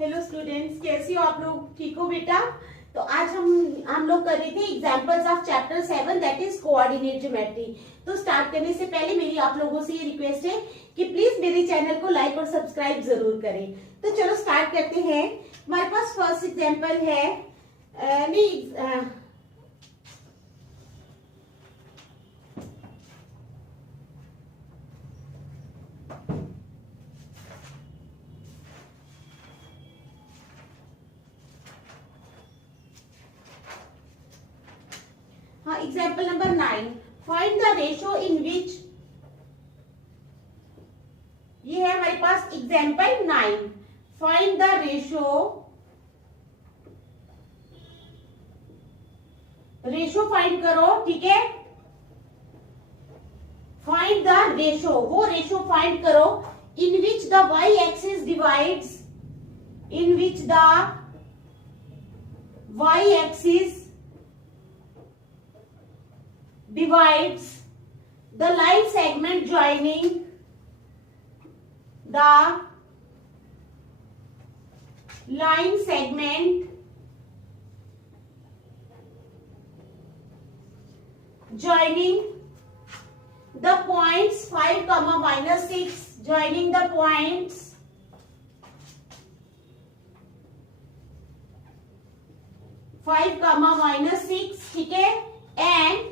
Hello students, कैसी हो आप लोग? ठीक हो बेटा? तो आज हम लोग कर रहे थे examples of chapter 7 that is coordinate geometry. तो स्टार्ट करने से पहले मेरी आप लोगों से ये रिक्वेस्ट है कि प्लीज मेरे चैनल को लाइक और सब्सक्राइब जरूर करें। तो चलो स्टार्ट करते हैं। हमारे पास फर्स्ट एग्जाम्पल है हाँ, example number 9। Find the ratio in which, ये है हमारे पास example 9। Find the ratio find करो, ठीक है। फाइंड द रेशो, वो रेशो फाइंड करो in which the Y axis divides, in which the Y axis divides the line segment joining the line segment joining the points 5, -6, joining the points 5, -6, ठीक है, and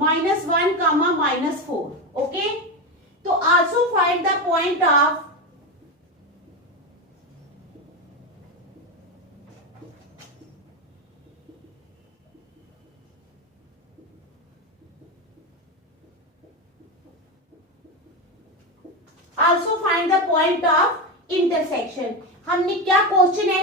-1, -4, okay. तो also find the point of intersection. हमने क्या question है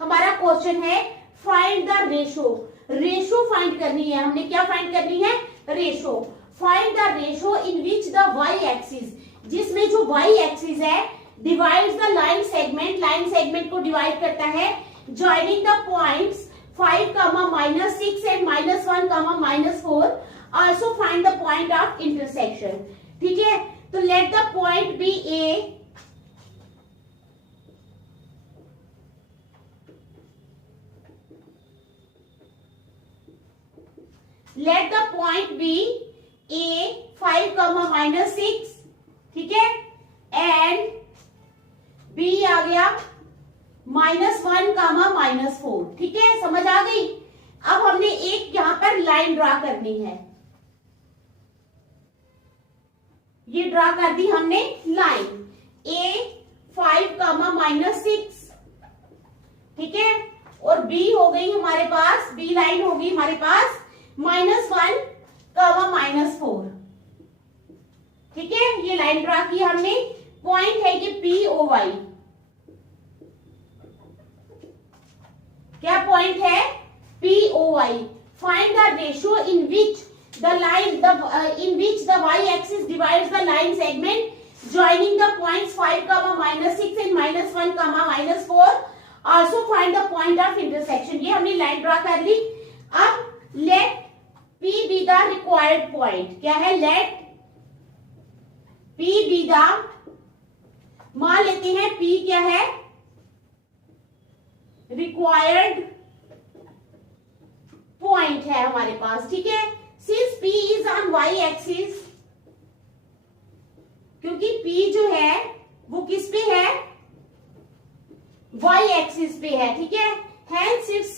हमारा question है find the ratio find करनी है। हमने क्या फाइंड करनी है? Ratio. Find the ratio in which the Y axis, जिसमें जो वाई एक्सिस है डिवाइड्स द लाइन सेगमेंट को डिवाइड करता है, joining the points 5, -6 and -1, -4। Also find the point of intersection, ठीक है। तो let the point be A, let the point be A 5, -6, ठीक है, and B आ गया -1, -4, ठीक है, समझ आ गई। अब हमने एक यहां पर लाइन ड्रा करनी है, ये ड्रा कर दी हमने लाइन A 5, -6, ठीक है, और B हो गई हमारे पास, B लाइन होगी हमारे पास -1, -4, ठीक है। ये लाइन ड्रा की हमने। पॉइंट है कि POY, क्या पॉइंट है? POY। Find the ratio in which the Y axis divides the line segment joining the points 5, -6 and -1, -4। Also find the point of intersection. ये हमने लाइन ड्रा कर ली। अब let P be the required point, क्या है? Late P be the, मान लेते हैं P क्या है? रिक्वायर्ड पॉइंट है हमारे पास, ठीक है। Since P is on y axis, क्योंकि P जो है वो किस पे है? y एक्सिस पे है, ठीक है। Hence its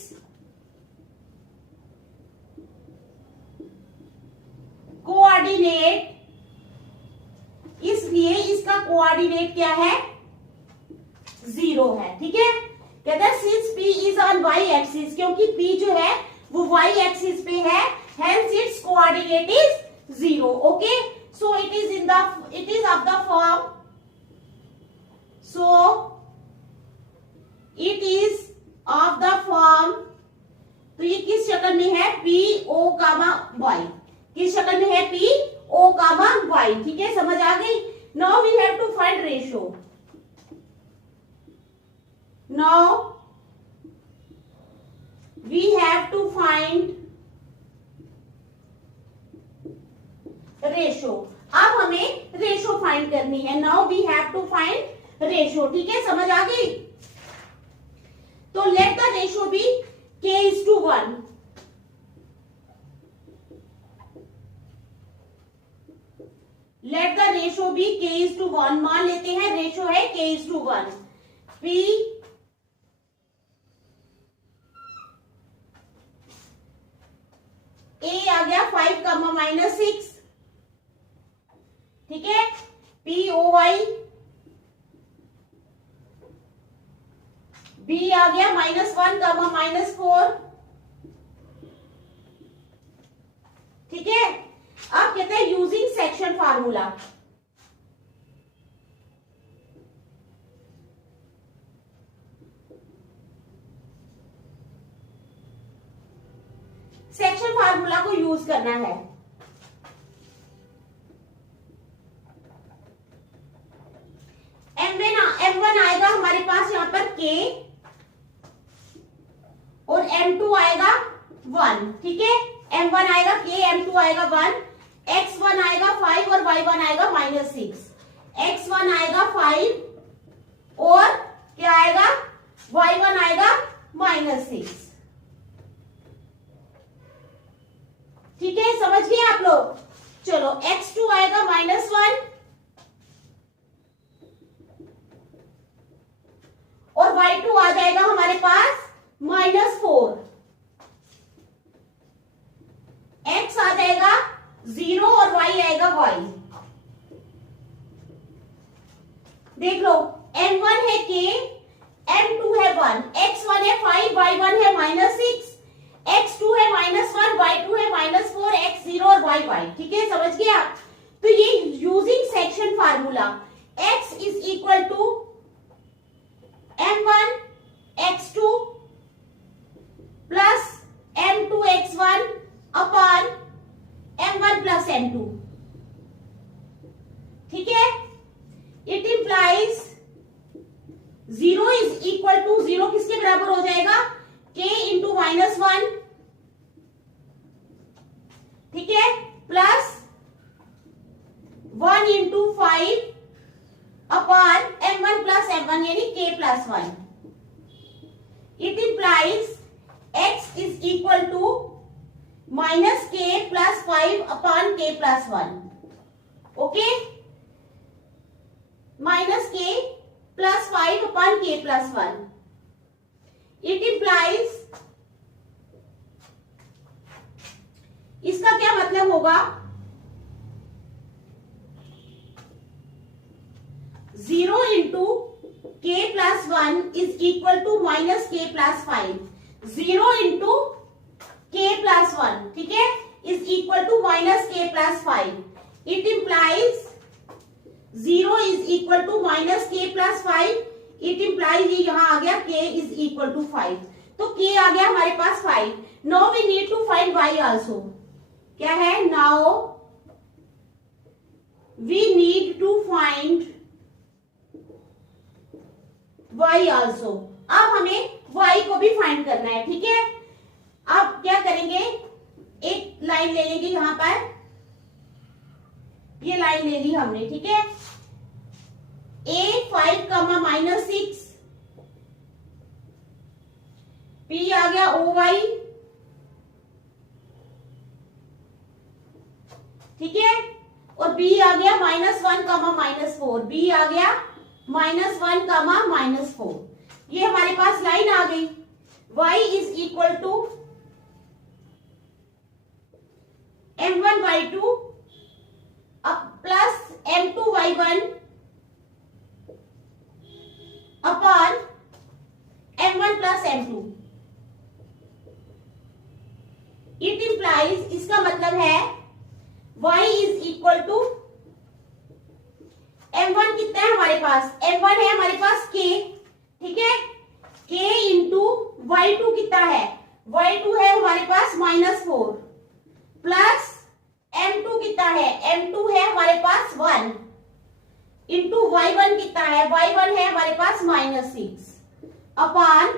कोऑर्डिनेट, इसलिए इसका कोऑर्डिनेट क्या है? 0 है, ठीक है। कहता है since P is on y axis, क्योंकि P जो है वो y एक्सिस पे है, hence it's coordinate is 0, okay. So it is of the form, तो ये किस शक्ल में है? PO, y, किस शक्ल में है? PO, y, ठीक है, समझ आ गई। Now we have to find ratio. Now we have to find ratio. अब हमें रेशो फाइंड करनी है। Now we have to find ratio, ठीक है, समझ आ गई। तो let the ratio be k:1। Let the ratio be k:1, मान लेते हैं रेशो है k:1। P A आ गया 5 -6, ठीक है। POY B आ गया -1 -4, ठीक है। अब कहते हैं using section formula. Section formula को यूज करना है। M1 आएगा हमारे पास यहां पर K और M2 आएगा 1, ठीक है। M1 आएगा K, M2 आएगा 1, X1 आएगा 5 और Y1 आएगा -6। X1 आएगा 5 और क्या आएगा, Y1 आएगा -6, ठीक है, समझ गए आप लोग। चलो X2 आएगा -1 और Y2 आ जाएगा हमारे पास -4। X आ जाएगा 0 और Y आएगा Y। देख लो, M1 है K, M2 है 1, X1 है 5, Y1 है -6, X2 है -1, Y2 है -4, X0 और Y, ठीक है, समझ गया। तो ये using section formula X is equal to M1 X2 plus M2 X1 upon M1 plus M2, ठीक है। It implies 0 is equal to 0 किसके बराबर हो जाएगा, K इंटू -1, ठीक है, plus 1 into 5 upon M1 plus M1 यानी K plus 1। It implies X is equal to -K plus 5 upon K plus 1, okay, -K plus 5 upon K plus 1। It implies, इसका क्या मतलब होगा, 0 into K plus 1 is equal to -K plus 5। 0 into K plus 1, ठीक है, is equal to -K plus 5। It implies 0 is equal to -K plus 5। It implies ये यहां आ गया K is equal to 5, तो K आ गया हमारे पास 5। Now we need to find Y also. क्या है, now we need to find Y also. अब हमें Y को भी फाइंड करना है, ठीक है। अब क्या करेंगे, एक लाइन ले लेंगे यहां पर, ये लाइन ले ली हमने, ठीक है। A 5 -6, P आ गया OY, ठीक है, और B आ गया -1, -4, B आ गया -1, -4। ये हमारे पास लाइन आ गई। Y is equal to M1 Y2 अब plus M2 Y1 upon M1 plus M2। It implies, इसका मतलब है Y is equal to M1 कितना है हमारे पास, M1 है हमारे पास K, ठीक है, K इंटू Y2 कितना है, Y2 है हमारे पास -4 प्लस M2 कितना है, M2 है हमारे पास 1 इंटू Y1 कितना है, Y1 है हमारे पास -6 upon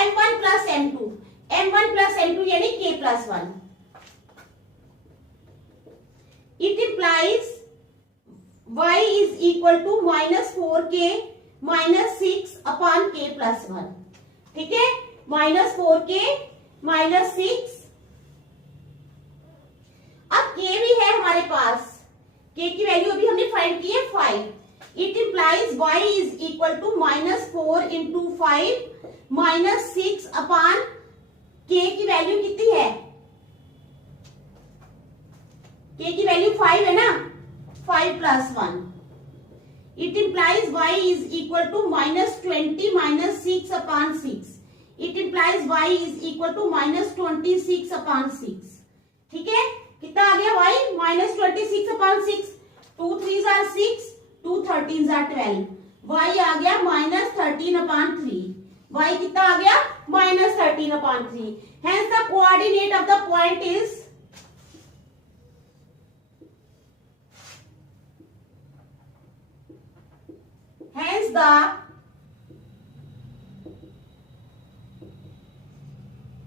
M1 plus M2, M1 plus M2 यानी K plus 1। It implies y is equal to -4k -6 upon k plus 1। ठीक है, -4k -6। अब k भी है हमारे पास, k की वैल्यू अभी हमने फाइंड की है 5। It implies y is equal to -4 into 5 -6 upon k की वैल्यू कितनी है, k की वैल्यू 5 है ना, 5 plus 1। It implies y is equal to -20 -6 upon 6। It implies y is equal to -26 upon 6। ठीक है, कितना आ गया y, -26 upon 6। 2 3s are 6, 2 13s are 12। y आ गया -13 अपॉन 3। y कितना आ गया, -13 upon 3। Hence the coordinate of the point is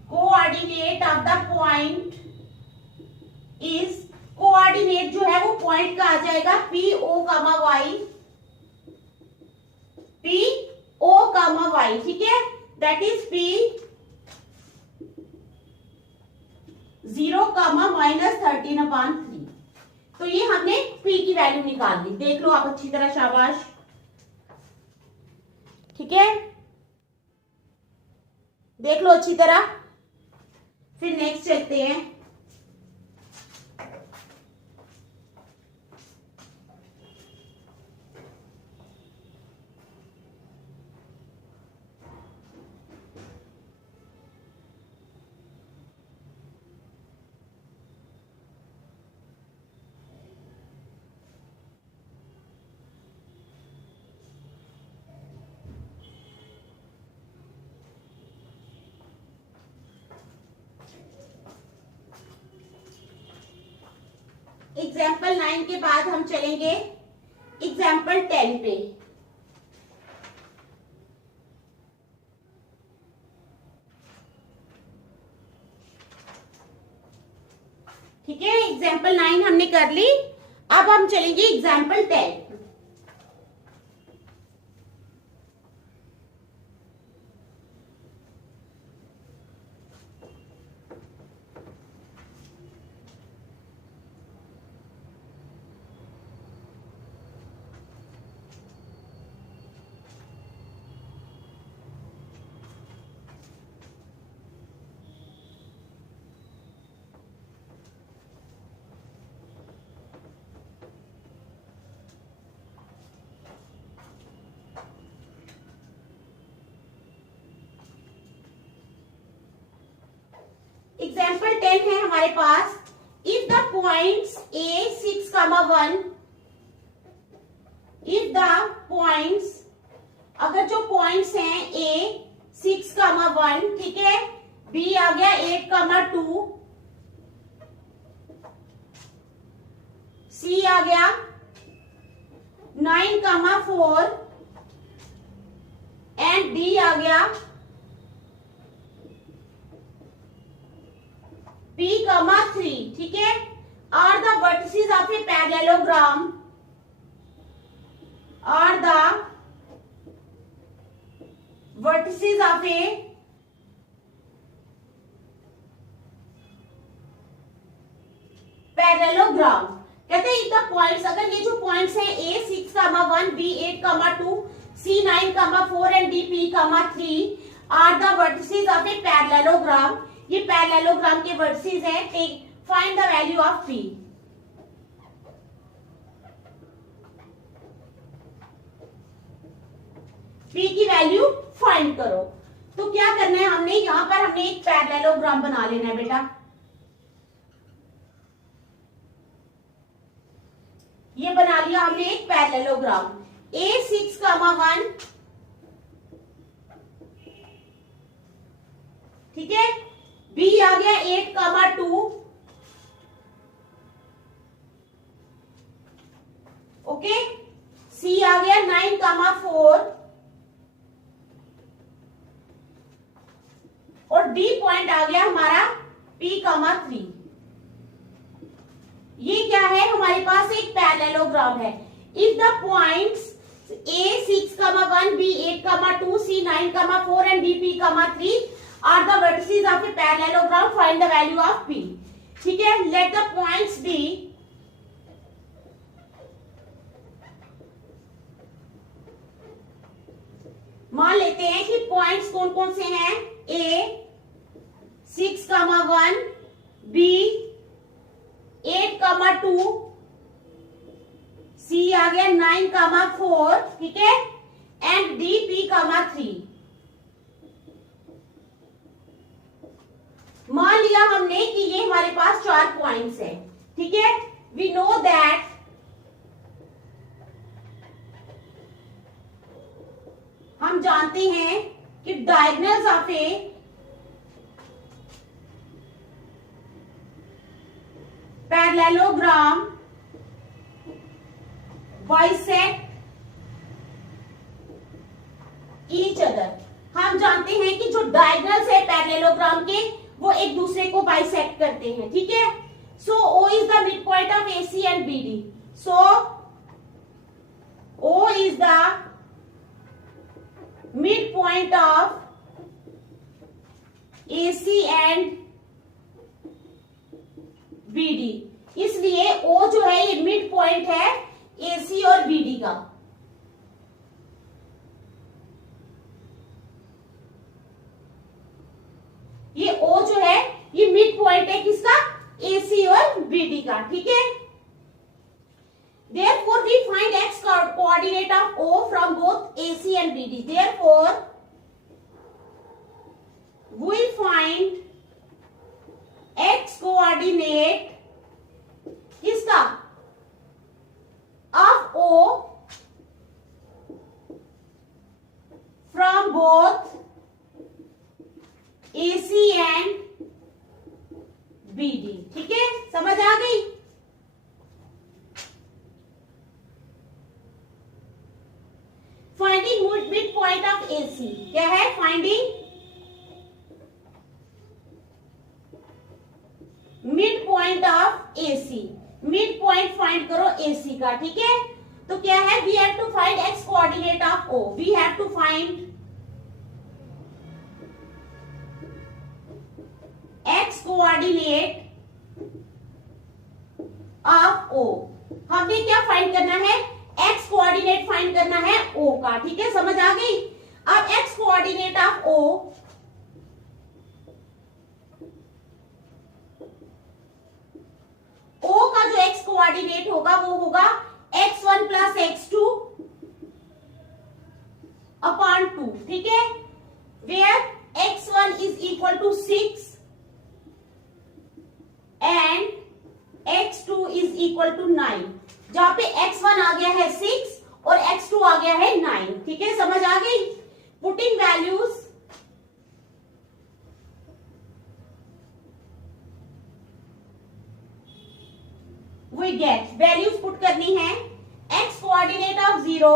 coordinate of the point is, coordinate जो है वो पॉइंट का आ जाएगा P O comma y, P O comma y. ठीक है, that is P 0 comma -13 upon 3। तो ये हमने p की वैल्यू निकाल ली। देख लो आप अच्छी तरह, शाबाश। ठीक है, देख लो अच्छी तरह। फिर नेक्स्ट चलते हैं। एग्जाम्पल 9 के बाद हम चलेंगे एग्जाम्पल 10 पे। ठीक है, एग्जाम्पल 9 हमने कर ली। अब हम चलेंगे एग्जाम्पल 10। एग्जाम्पल 10 है हमारे पास। If the points a 6,1, if the points, अगर जो पॉइंट्स हैं a 6,1, ठीक है, b आ गया 8,2, c आ गया 9,4 एंड d आ गया P, 3। ठीक है, are the vertices of a parallelogram, are the vertices of a parallelogram. कहते हैं द पॉइंट्स, अगर ये जो पॉइंट्स हैं a 6,1, b 8,2, c 9,4 and d p, 3 are the vertices of a parallelogram. ये पैरेललोग्राम के वर्टिसेस हैं। Take find the value of p। p की वैल्यू फाइंड करो। तो क्या करना है हमने, यहां पर हमने एक पैरेललोग्राम बना लेना है बेटा। ये बना लिया हमने एक पैरेललोग्राम। a 6,1, ठीक है, b आ गया 8,2, ओके, c आ गया 9,4 और d पॉइंट आ गया हमारा p, 3। ये क्या है, हमारे पास एक पैरेललोग्राम है। if the points A 6,1, B 8,2, C 9,4 and D P 3 are the vertices of a parallelogram, find the value of P. ठीक है, let the points be मान लेते हैं कि पॉइंट्स कौन कौन से हैं, A 6,1, B 8,2, C आ गया 9,4, ठीक है, एंड D P 3. मान लिया हमने कि ये हमारे पास 4 पॉइंट्स हैं, ठीक है. वी नो दैट हम जानते हैं कि diagonals of a parallelogram bisect each other. हम जानते हैं कि जो डायगोनल्स है पैरेललोग्राम के वो एक दूसरे को बाइसेक्ट करते हैं, ठीक है. सो O is the mid point of AC and BD. So O is the mid point of AC and BD. इसलिए O जो है ये मिड पॉइंट है AC और BD का. ये O जो है ये मिड पॉइंट है किसका, AC और BD का, ठीक है. Therefore we find x coordinate of O from both AC and BD. Therefore we find x coordinate किसका, of O from both AC and BD. ठीक है, समझ आ गई. Finding mid point of AC क्या है, finding mid point of AC. Mid point find करो AC का, ठीक है. तो क्या है, we have to find x coordinate of O. We have to find x coordinate of O. हमने क्या फाइंड करना है, x कोऑर्डिनेट फाइंड करना है O का, ठीक है, समझ आ गई. अब x कोऑर्डिनेट ऑफ O का जो x कोऑर्डिनेट होगा वो होगा x1 प्लस x2 अपॉन 2, ठीक है, where x1 is equal to 6 and x2 is equal to 9. जहां पे x1 आ गया है 6 और x2 आ गया है 9, ठीक है, समझ आ गई. Putting values we get, values put करनी है. x coordinate of 0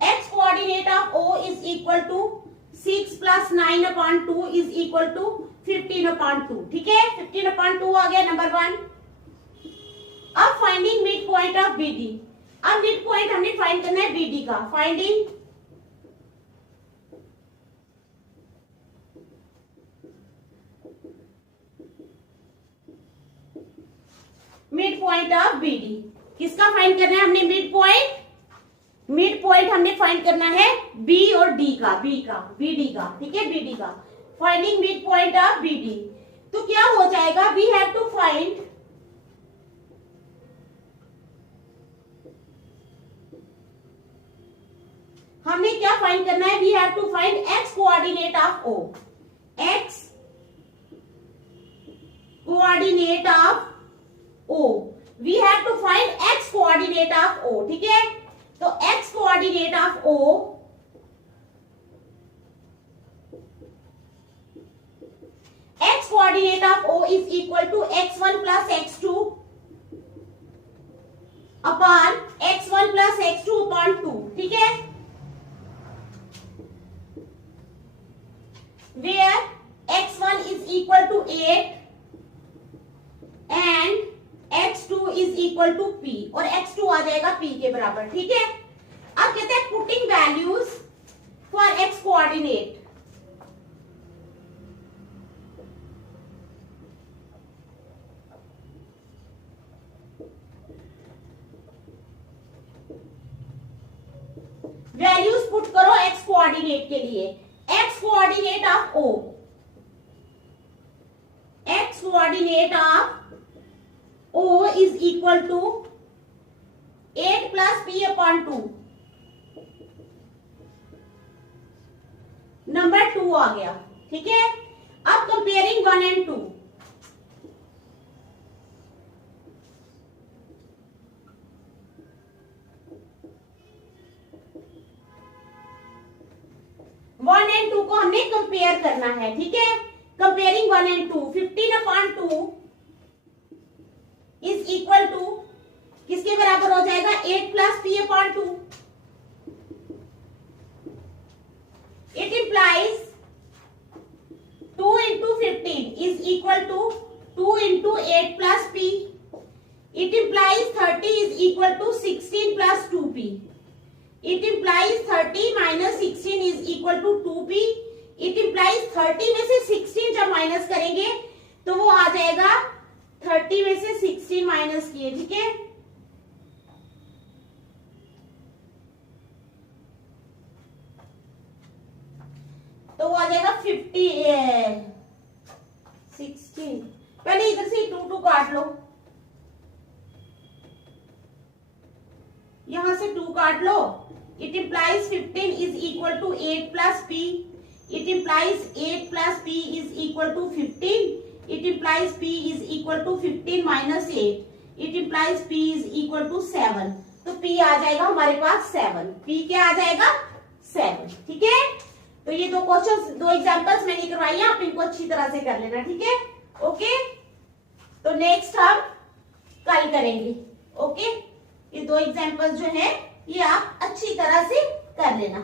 x coordinate of O is equal to 6 plus 9 upon 2 is equal to 15 upon 2, ठीक है, 15 अपॉन 2 आ गया नंबर 1. अब finding mid point of BD. अब मिड पॉइंट हमने find करना है BD का. Finding mid point of BD. किसका फाइंड करना है हमने, मिड पॉइंट हमने फाइंड करना है B और D का, BD का, ठीक है, BD का. Finding mid point of BD. तो क्या हो जाएगा, वी हैव टू फाइंड हमने क्या फाइंड करना है, we have to find x coordinate of O. x coordinate of O. We have to find x coordinate of O, ठीक है. तो x coordinate of O coordinate of O is equal to x1 plus x2 upon x1 plus x2 upon 2, ठीक है, where x1 is equal to 8 equal to P और x2 आ जाएगा p के बराबर। ठीक है, अब कहते हैं putting values for x coordinate. Values put करो x कोऑर्डिनेट के लिए। x coordinate of O, x coordinate of O is equal to 8 plus p upon 2। Number 2 आ गया। ठीक है, अब कंपेयरिंग 1 एंड 2। वन एंड 2 को हमने कंपेयर करना है। ठीक है, comparing 1 and 2, 15 upon 2 is equal to किसके बराबर हो जाएगा, 8 plus p upon 2। It implies 2 into 15 is equal to 2 into 8 plus p। It implies 30 is equal to 16 plus 2p। It implies 30 minus 16 is equal to 2p। It implies 30 में से 16 जब minus करेंगे तो वो आ जाएगा 30 में से 16 माइनस किए। ठीक है, तो वो आ जाएगा 16। पहले इधर से 2 काट लो, यहां से 2 काट लो। It implies 15 is equal to 8 plus p। It implies 8 plus p is equal to 15। It implies p is equal to 15 minus 8। It implies p is equal to 7। तो p आ जाएगा हमारे पास 7। p क्या आ जाएगा, 7। ठीक है, तो ये 2 क्वेश्चन, 2 एग्जांपल्स मैंने करवाई है, आप इनको अच्छी तरह से कर लेना। ठीक है, ओके, तो नेक्स्ट हम कल करेंगे। ओके, ये 2 एग्जांपल्स जो है ये आप अच्छी तरह से कर लेना।